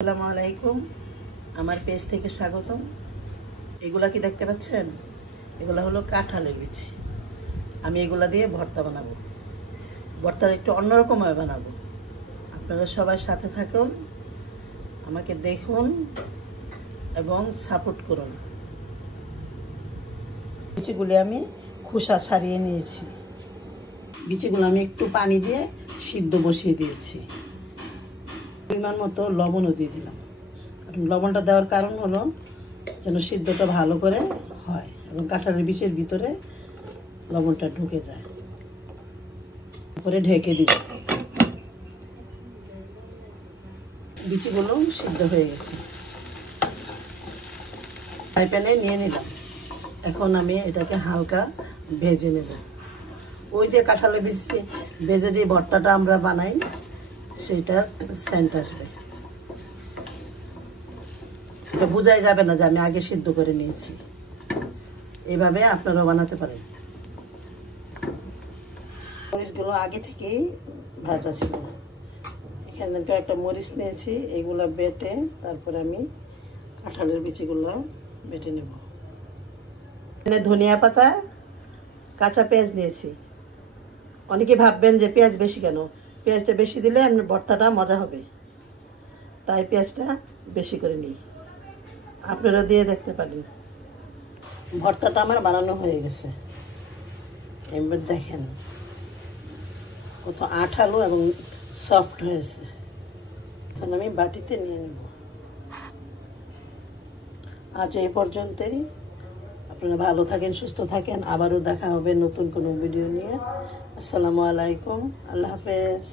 আসসালামু আলাইকুম, আমার পেজ থেকে স্বাগতম। এগুলা কি দেখতে পাচ্ছেন? এগুলা হলো কাঁঠালের বিচি। আমি এগুলা দিয়ে ভর্তা বানাবো। ভর্তাটা একটু অন্যরকমভাবে বানাবো। আপনারা সবাই সাথে থাকুন, আমাকে দেখুন এবং সাপোর্ট করুন। বিচিগুলি আমি খোসা ছাড়িয়ে নিয়েছি। বিচিগুলো আমি একটু পানি দিয়ে সিদ্ধ বসিয়ে দিয়েছি। পরিমাণ মতো লবণও দিয়ে দিলাম, কারণ লবণটা দেওয়ার কারণ হলো যেন সিদ্ধটা ভালো করে হয় এবং কাঁঠালের বীজের ভিতরে লবণটা ঢুকে যায়। তারপরে ঢেকে দিব। বিচিগুলো সিদ্ধ হয়ে গেছে, ফ্রাই প্যানে নিয়ে নিলাম। এখন আমি এটাকে হালকা ভেজে নেব। ওই যে কাঁঠালের বীজ ভেজে যে ভর্তাটা আমরা বানাই সেইটার সেন্ট আসবে। এটা বোঝাই যাবে না যে আমি আগে সিদ্ধ করে নিয়েছি। এভাবে আপনারাও বানাতে পারেন। মরিচগুলো আগে থেকেই ভাজা ছিল। এখানে একটা মরিচ নিয়েছি, এগুলা বেটে তারপরে আমি কাঁঠালের বিচিগুলো বেটে নেব। এখানে ধনিয়া পাতা, কাঁচা পেঁয়াজ নিয়েছি। অনেকে ভাববেন যে পেঁয়াজ বেশি কেন? পেঁয়াজটা বেশি দিলে আপনার ভর্তাটা মজা হবে, তাই পেঁয়াজটা বেশি করে নিই। আপনারা দিয়ে দেখতে পারেন। ভর্তাটা আমার বানানো হয়ে গেছে। এবার দেখেন কত আঠালো এবং সফট হয়েছে। এখন আমি বাটিতে নিয়ে নেব। আজ এই পর্যন্তই। আপনারা ভালো থাকেন, সুস্থ থাকেন। আবারও দেখা হবে নতুন কোনো ভিডিও নিয়ে। আসসালামু আলাইকুম, আল্লাহ হাফেজ।